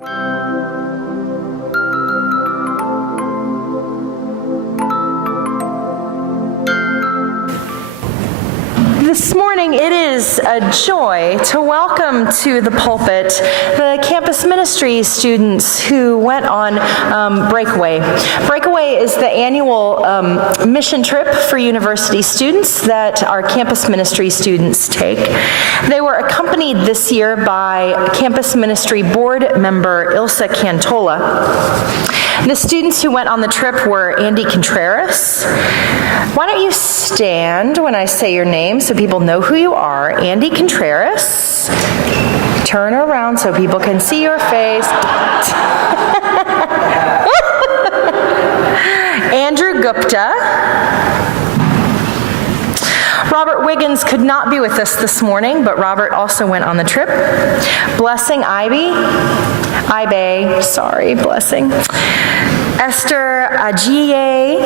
This morning, it is a joy to welcome to the pulpit the Campus Ministry students who went on Breakaway. Breakaway is the annual mission trip for university students that our Campus Ministry students take. They were accompanied this year by Campus Ministry board member Ilsa Cantola. The students who went on the trip were Andy Contreras. Why don't you stand when I say your name so people know who you are? Andy Contreras. Turn around so people can see your face. Andrew Gupta. Robert Wiggins could not be with us this morning, but Robert also went on the trip. Blessing Blessing. Esther Ajiye.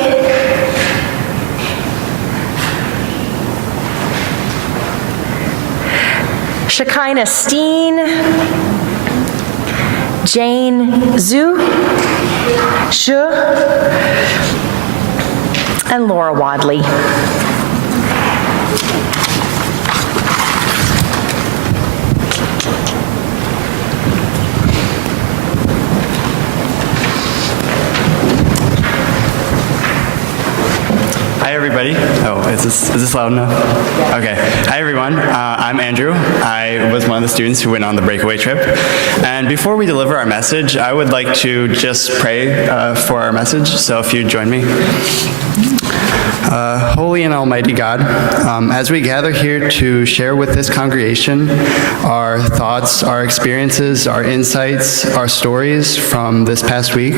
Shekinah Steen. Jane Zhu. And Laura Wadley. Hi everybody. Oh, is this loud enough? Okay. Hi everyone. I'm Andrew. I was one of the students who went on the Breakaway trip. And before we deliver our message, I would like to just pray for our message. So if you'd join me. Holy and Almighty God, as we gather here to share with this congregation our thoughts, our experiences, our insights, our stories from this past week,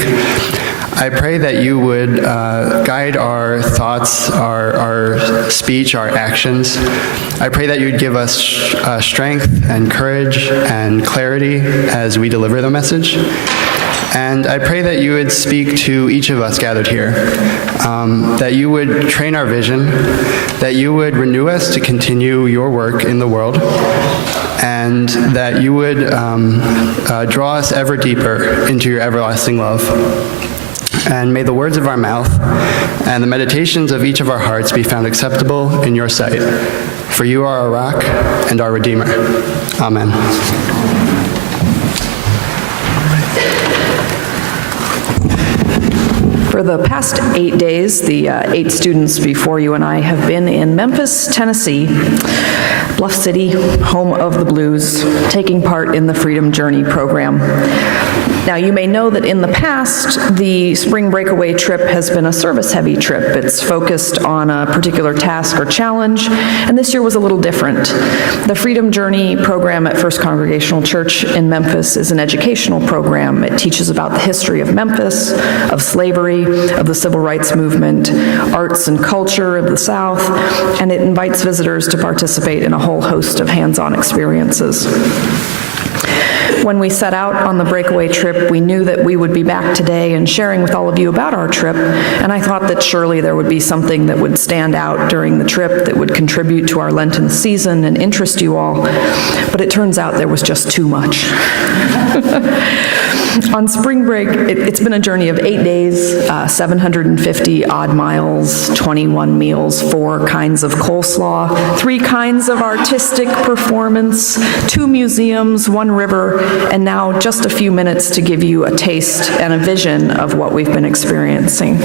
I pray that you would guide our thoughts, our speech, our actions. I pray that you'd give us strength and courage and clarity as we deliver the message. And I pray that you would speak to each of us gathered here, that you would train our vision, that you would renew us to continue your work in the world, and that you would draw us ever deeper into your everlasting love. And may the words of our mouth and the meditations of each of our hearts be found acceptable in your sight. For you are our rock and our Redeemer. Amen. For the past 8 days, the 8 students before you and I have been in Memphis, Tennessee, Bluff City, home of the blues, taking part in the Freedom Journey program. Now, you may know that in the past, the Spring Breakaway trip has been a service-heavy trip. It's focused on a particular task or challenge, and this year was a little different. The Freedom Journey program at First Congregational Church in Memphis is an educational program. It teaches about the history of Memphis, of slavery, of the civil rights movement, arts and culture of the South, and it invites visitors to participate in a whole host of hands-on experiences. When we set out on the Breakaway trip, we knew that we would be back today and sharing with all of you about our trip, and I thought that surely there would be something that would stand out during the trip that would contribute to our Lenten season and interest you all, but it turns out there was just too much. On spring break, it's been a journey of 8 days, 750 odd miles, 21 meals, 4 kinds of coleslaw, 3 kinds of artistic performance, 2 museums, 1 river, and now just a few minutes to give you a taste and a vision of what we've been experiencing.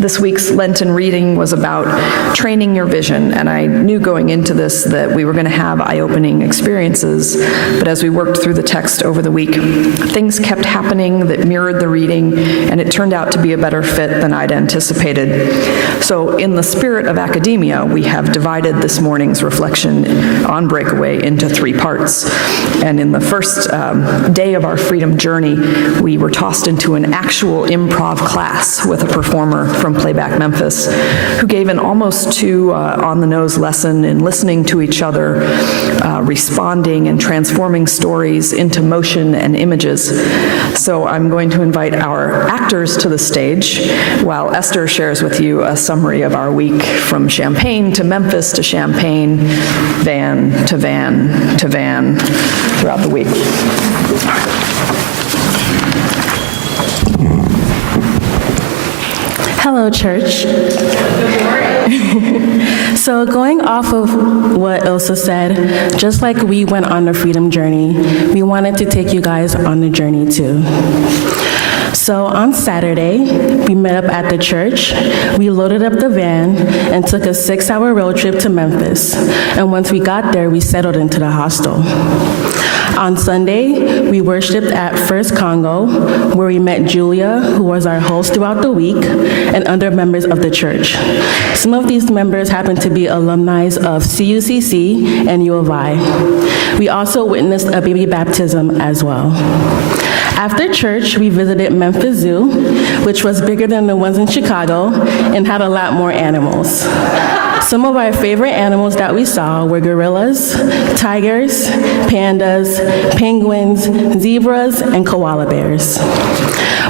This week's Lenten reading was about training your vision, and I knew going into this that we were going to have eye-opening experiences, but as we worked through the text over the week, things kept happening that mirrored the reading, and it turned out to be a better fit than I'd anticipated. So in the spirit of academia, we have divided this morning's reflection on Breakaway into 3 parts. And in the first day of our Freedom Journey, we were tossed into an actual improv class with a performer from Playback Memphis who gave an almost too on-the-nose lesson in listening to each other, responding and transforming stories into motion and images. So I'm going to invite our actors to the stage while Esther shares with you a summary of our week from Champaign to Memphis to Champaign, van to van to van throughout the week. Hello, church. So going off of what Ilsa said, just like we went on the freedom journey, we wanted to take you guys on the journey too. So on Saturday, we met up at the church, we loaded up the van, and took a 6-hour road trip to Memphis. And once we got there, we settled into the hostel. On Sunday, we worshiped at First Congo, where we met Julia, who was our host throughout the week, and other members of the church. Some of these members happen to be alumni of CUCC and U of I. We also witnessed a baby baptism as well. After church, we visited Memphis Zoo, which was bigger than the ones in Chicago and had a lot more animals. Some of our favorite animals that we saw were gorillas, tigers, pandas, penguins, zebras, and koala bears.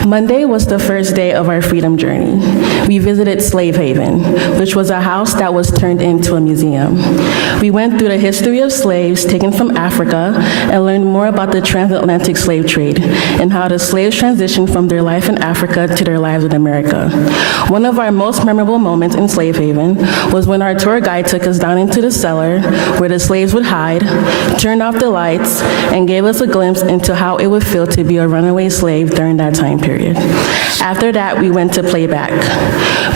Monday was the first day of our freedom journey. We visited Slave Haven, which was a house that was turned into a museum. We went through the history of slaves taken from Africa and learned more about the transatlantic slave trade and how the slaves transitioned from their life in Africa to their lives in America. One of our most memorable moments in Slave Haven was when our tour guide took us down into the cellar where the slaves would hide, turned off the lights, and gave us a glimpse into how it would feel to be a runaway slave during that time period. After that, we went to playback.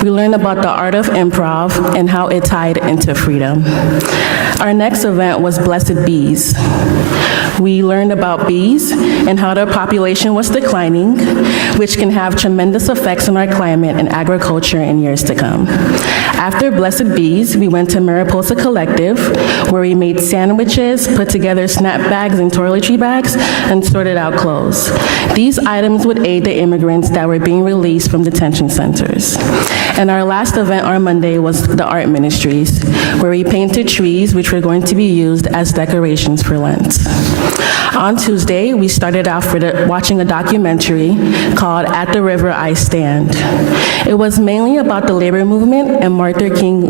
We learned about the art of improv and how it tied into freedom. Our next event was Blessed Bees. We learned about bees and how their population was declining, which can have tremendous effects on our climate and agriculture in years to come. After Blessed Bees, we went to Mariposa Collective, where we made sandwiches, put together snap bags and toiletry bags, and sorted out clothes. These items would aid the immigrants that were being released from detention centers. And our last event on Monday was the art ministries, where we painted trees which were going to be used as decorations for Lent. On Tuesday, we started off with watching a documentary called At the River I Stand. It was mainly about the labor movement and Martin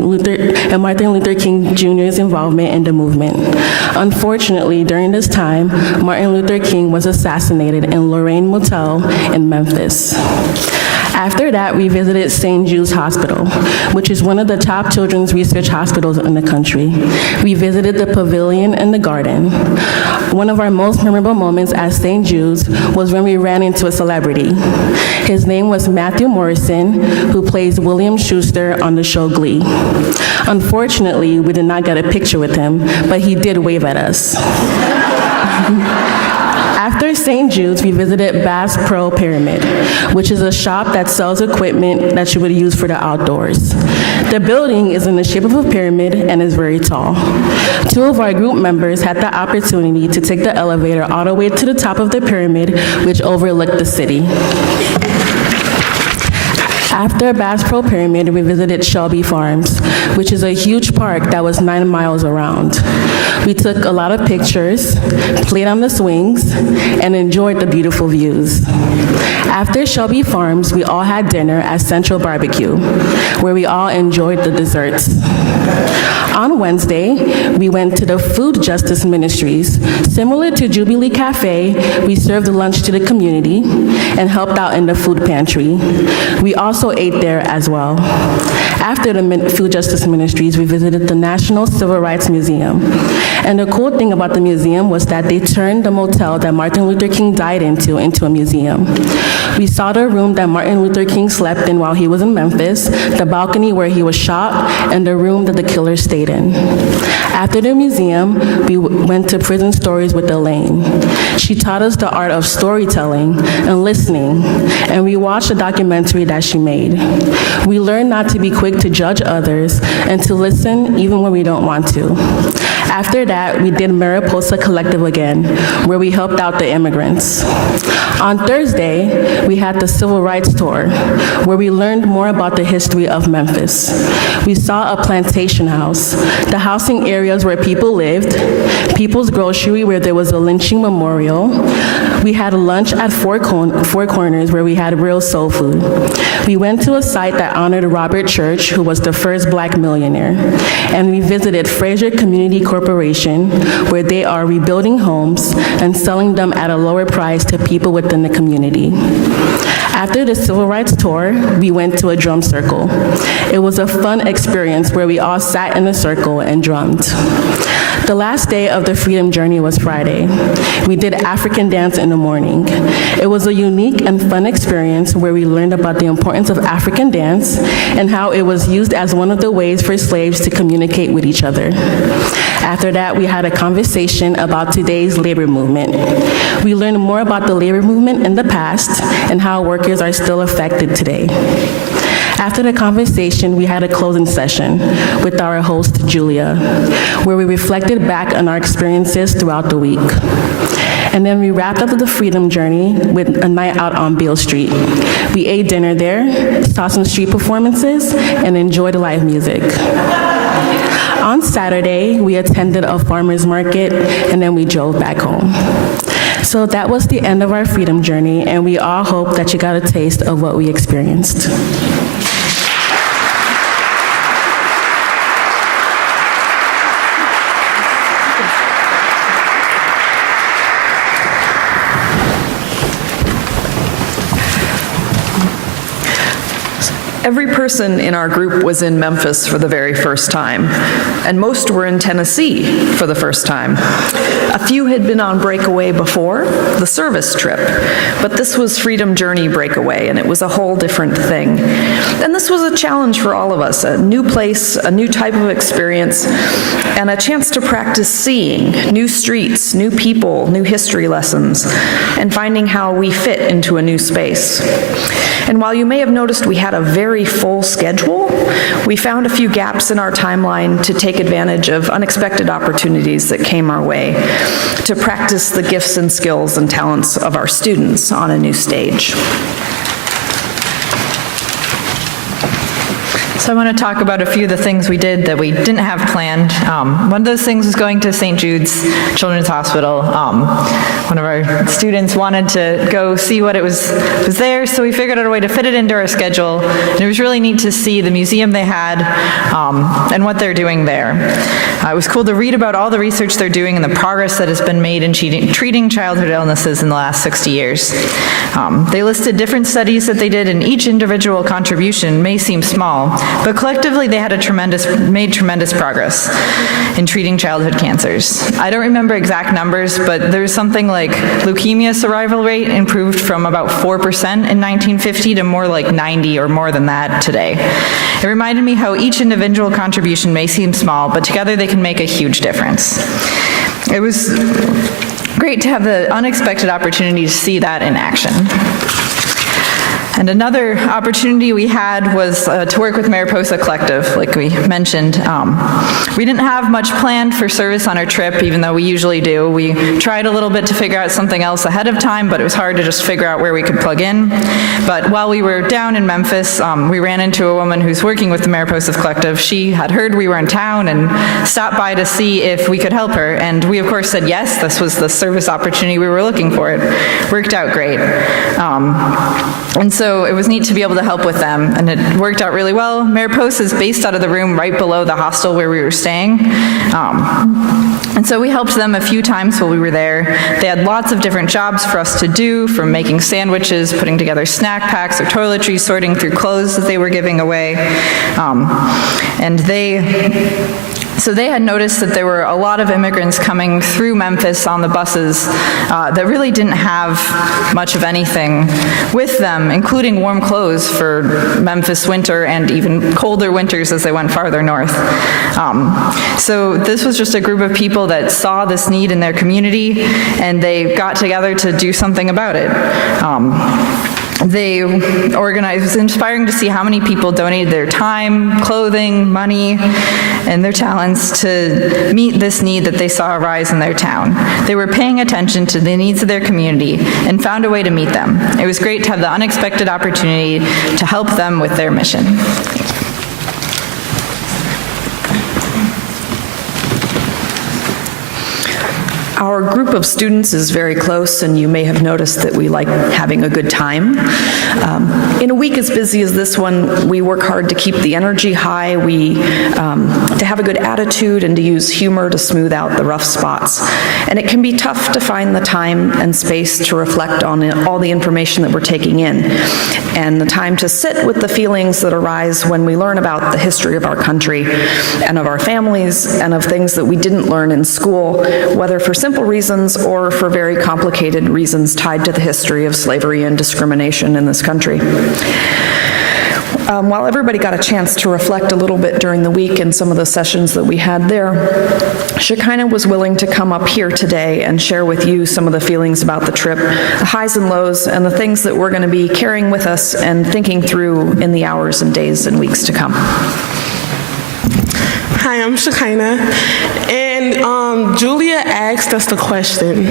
Luther King Jr.'s involvement in the movement. Unfortunately, during this time, Martin Luther King was assassinated in Lorraine Motel in Memphis. After that, we visited St. Jude's Hospital, which is one of the top children's research hospitals in the country. We visited the pavilion and the garden. One of our most memorable moments at St. Jude's was when we ran into a celebrity. His name was Matthew Morrison, who plays William Schuster on the show Glee. Unfortunately, we did not get a picture with him, but he did wave at us. After St. Jude's, we visited Bass Pro Pyramid, which is a shop that sells equipment that you would use for the outdoors. The building is in the shape of a pyramid and is very tall. Two of our group members had the opportunity to take the elevator all the way to the top of the pyramid, which overlooked the city. After Bass Pro Pyramid, we visited Shelby Farms, which is a huge park that was 9 miles around. We took a lot of pictures, played on the swings, and enjoyed the beautiful views. After Shelby Farms, we all had dinner at Central Barbecue, where we all enjoyed the desserts. On Wednesday, we went to the Food Justice Ministries. Similar to Jubilee Cafe, we served lunch to the community and helped out in the food pantry. We also ate there as well. After the Food Justice Ministries, we visited the National Civil Rights Museum. And the cool thing about the museum was that they turned the motel that Martin Luther King died into a museum. We saw the room that Martin Luther King slept in while he was in Memphis, the balcony where he was shot, and the room that the killer stayed in. After the museum, we went to Prison Stories with Elaine. She taught us the art of storytelling and listening, and we watched a documentary that she made. We learned not to be quick to judge others and to listen even when we don't want to. After that, we did Mariposa Collective again, where we helped out the immigrants. On Thursday, we had the Civil Rights Tour, where we learned more about the history of Memphis. We saw a plantation house, the housing areas where people lived, People's Grocery, where there was a lynching memorial. We had lunch at Four Corners, where we had real soul food. We went to a site that honored Robert Church, who was the first Black millionaire. And we visited Fraser Community Corporation, where they are rebuilding homes and selling them at a lower price to people within the community. After the Civil Rights Tour, we went to a drum circle. It was a fun experience where we all sat in a circle and drummed. The last day of the Freedom Journey was Friday. We did African dance in the morning. It was a unique and fun experience where we learned about the importance of African dance and how it was used as one of the ways for slaves to communicate with each other. After that, we had a conversation about today's labor movement. We learned more about the labor movement in the past and how workers are still affected today. After the conversation, we had a closing session with our host, Julia, where we reflected back on our experiences throughout the week. And then we wrapped up the Freedom Journey with a night out on Beale Street. We ate dinner there, saw some street performances, and enjoyed live music. On Saturday, we attended a farmer's market, and then we drove back home. So that was the end of our Freedom Journey, and we all hope that you got a taste of what we experienced. Every person in our group was in Memphis for the very first time, and most were in Tennessee for the first time. A few had been on breakaway before, the service trip, but this was Freedom Journey breakaway, and it was a whole different thing. And this was a challenge for all of us, a new place, a new type of experience, and a chance to practice seeing new streets, new people, new history lessons, and finding how we fit into a new space. And while you may have noticed we had a very full schedule, we found a few gaps in our timeline to take advantage of unexpected opportunities that came our way to practice the gifts and skills and talents of our students on a new stage. So I want to talk about a few of the things we did that we didn't have planned. One of those things was going to St. Jude's Children's Hospital. One of our students wanted to go see what it was there, so we figured out a way to fit it into our schedule. And it was really neat to see the museum they had and what they're doing there. It was cool to read about all the research they're doing and the progress that has been made in treating childhood illnesses in the last 60 years. They listed different studies that they did, and each individual contribution may seem small, but collectively they had made tremendous progress in treating childhood cancers. I don't remember exact numbers, but there's something like leukemia survival rate improved from about 4% in 1950 to more like 90 or more than that today. It reminded me how each individual contribution may seem small, but together they can make a huge difference. It was great to have the unexpected opportunity to see that in action. And another opportunity we had was to work with Mariposa Collective, like we mentioned. We didn't have much planned for service on our trip, even though we usually do. We tried a little bit to figure out something else ahead of time, but it was hard to just figure out where we could plug in. But while we were down in Memphis, we ran into a woman who's working with the Mariposa Collective. She had heard we were in town and stopped by to see if we could help her. And we, of course, said yes. This was the service opportunity we were looking for. It worked out great. And so it was neat to be able to help with them, and it worked out really well. Mariposa is based out of the room right below the hostel where we were staying. And so we helped them a few times while we were there. They had lots of different jobs for us to do, from making sandwiches, putting together snack packs or toiletries, sorting through clothes that they were giving away. So they had noticed that there were a lot of immigrants coming through Memphis on the buses that really didn't have much of anything with them, including warm clothes for Memphis winter and even colder winters as they went farther north. So this was just a group of people that saw this need in their community, and they got together to do something about it. They organized, it was inspiring to see how many people donated their time, clothing, money, and their talents to meet this need that they saw arise in their town. They were paying attention to the needs of their community and found a way to meet them. It was great to have the unexpected opportunity to help them with their mission. Our group of students is very close, and you may have noticed that we like having a good time. In a week as busy as this one, we work hard to keep the energy high, to have a good attitude, and to use humor to smooth out the rough spots. And it can be tough to find the time and space to reflect on all the information that we're taking in, and the time to sit with the feelings that arise when we learn about the history of our country and of our families and of things that we didn't learn in school, whether for simple reasons or for very complicated reasons tied to the history of slavery and discrimination in this country. While everybody got a chance to reflect a little bit during the week in some of the sessions that we had there, Shekinah was willing to come up here today and share with you some of the feelings about the trip, the highs and lows, and the things that we're going to be carrying with us and thinking through in the hours and days and weeks to come. Hi, I'm Shekinah, and Julia asked us the question.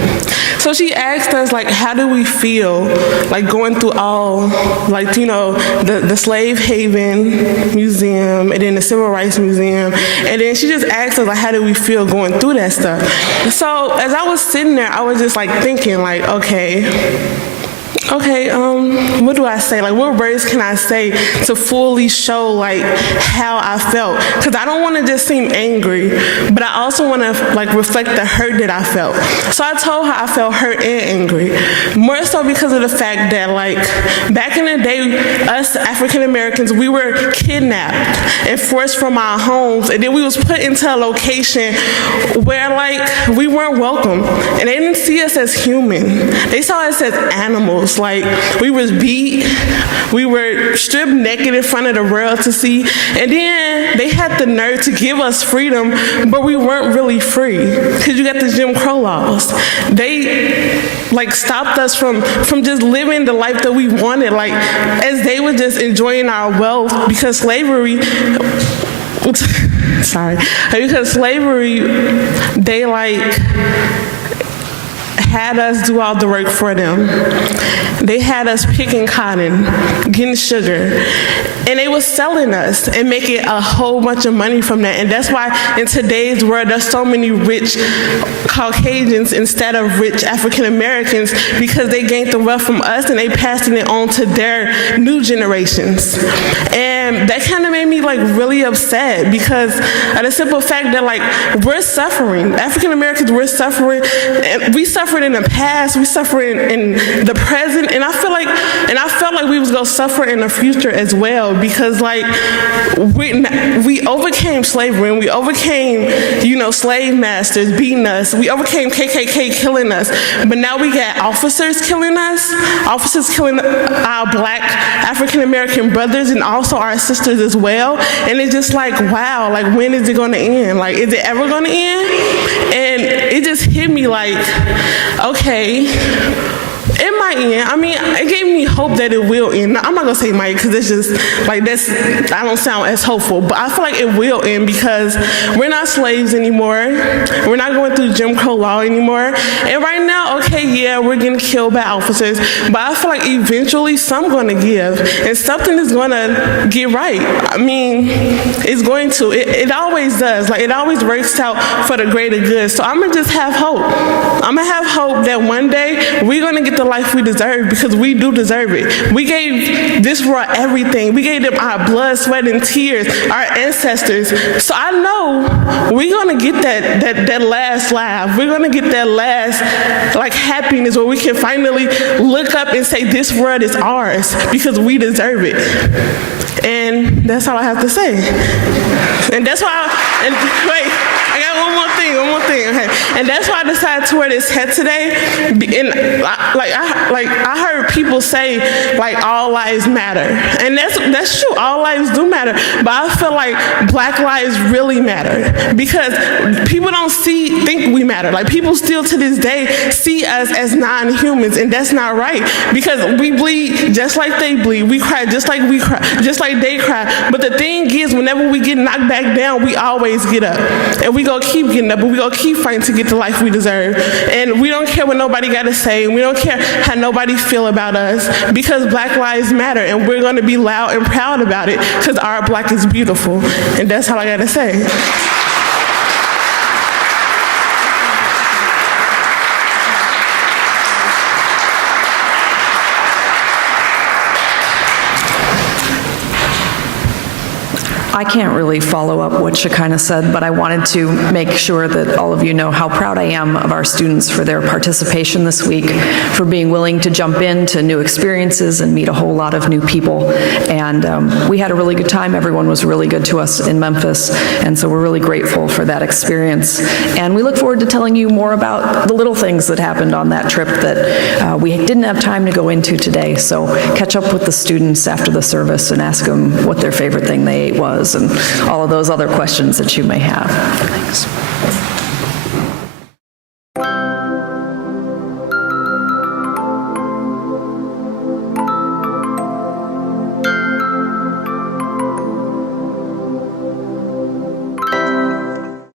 So she asked us, like, how do we feel, like, going through all, like, you know, the Slave Haven Museum, and then the Civil Rights Museum, and then she just asked us, like, how do we feel going through that stuff? So as I was sitting there, I was just, like, thinking, like, okay, what do I say? Like, what words can I say to fully show, like, how I felt? Because I don't want to just seem angry, but I also want to, like, reflect the hurt that I felt. So I told her I felt hurt and angry, more so because of the fact that, like, back in the day, us African Americans, we were kidnapped and forced from our homes, and then we was put into a location where, like, we weren't welcome, and they didn't see us as human. They saw us as animals. Like, we was beat, we were stripped naked in front of the world to see, and then they had the nerve to give us freedom, but we weren't really free, because you got the Jim Crow laws. They, like, stopped us from just living the life that we wanted, like, as they were just enjoying our wealth, because slavery, because slavery, they, like, had us do all the work for them. They had us picking cotton, getting sugar, and they were selling us and making a whole bunch of money from that. And that's why in today's world, there's so many rich Caucasians instead of rich African Americans, because they gained the wealth from us and they passing it on to their new generations. And that kind of made me, like, really upset, because of the simple fact that, like, we're suffering. African Americans, we're suffering, and we suffered in the past, we suffer in the present, and I felt like we was gonna suffer in the future as well, because, like, we overcame slavery, and we overcame, you know, slave masters beating us, we overcame KKK killing us, but now we got officers killing us, officers killing our black African American brothers and also our sisters as well, and it's just like, wow, like, when is it gonna end? Like, is it ever gonna end? And it just hit me like, okay, it might end. I mean, it gave me hope that it will end. I'm not gonna say might, because it's just like, I don't sound as hopeful, but I feel like it will end, because we're not slaves anymore. We're not going through Jim Crow law anymore. And right now, okay, yeah, we're getting killed by officers, but I feel like eventually some gonna give, and something is gonna get right. I mean, it's going to. It always does. Like, it always works out for the greater good. So I'm gonna just have hope. I'm gonna have hope that one day we're gonna get the life we deserve, because we do deserve it. We gave this world everything. We gave them our blood, sweat, and tears, our ancestors. So I know we're gonna get that last laugh. We're gonna get that last, like, happiness, where we can finally look up and say, this world is ours, because we deserve it. And that's all I have to say. And that's why, I got one more thing, okay. And that's why I decided to wear this hat today. And I heard people say, like, all lives matter. And that's true, all lives do matter. But I feel like black lives really matter, because people don't think we matter. Like, people still to this day see us as non-humans, and that's not right, because we bleed just like they bleed. We cry just like we cry, just like they cry. But the thing is, whenever we get knocked back down, we always get up. And we gonna keep getting up, but we gonna keep fighting to get the life we deserve. And we don't care what nobody gotta say, and we don't care how nobody feel about us, because black lives matter, and we're gonna be loud and proud about it, because our black is beautiful. And that's all I gotta say. I can't really follow up what Shekinah said, but I wanted to make sure that all of you know how proud I am of our students for their participation this week, for being willing to jump into new experiences and meet a whole lot of new people. And we had a really good time. Everyone was really good to us in Memphis, and so we're really grateful for that experience. And we look forward to telling you more about the little things that happened on that trip that we didn't have time to go into today. So catch up with the students after the service and ask them what their favorite thing they ate was and all of those other questions that you may have. Thanks.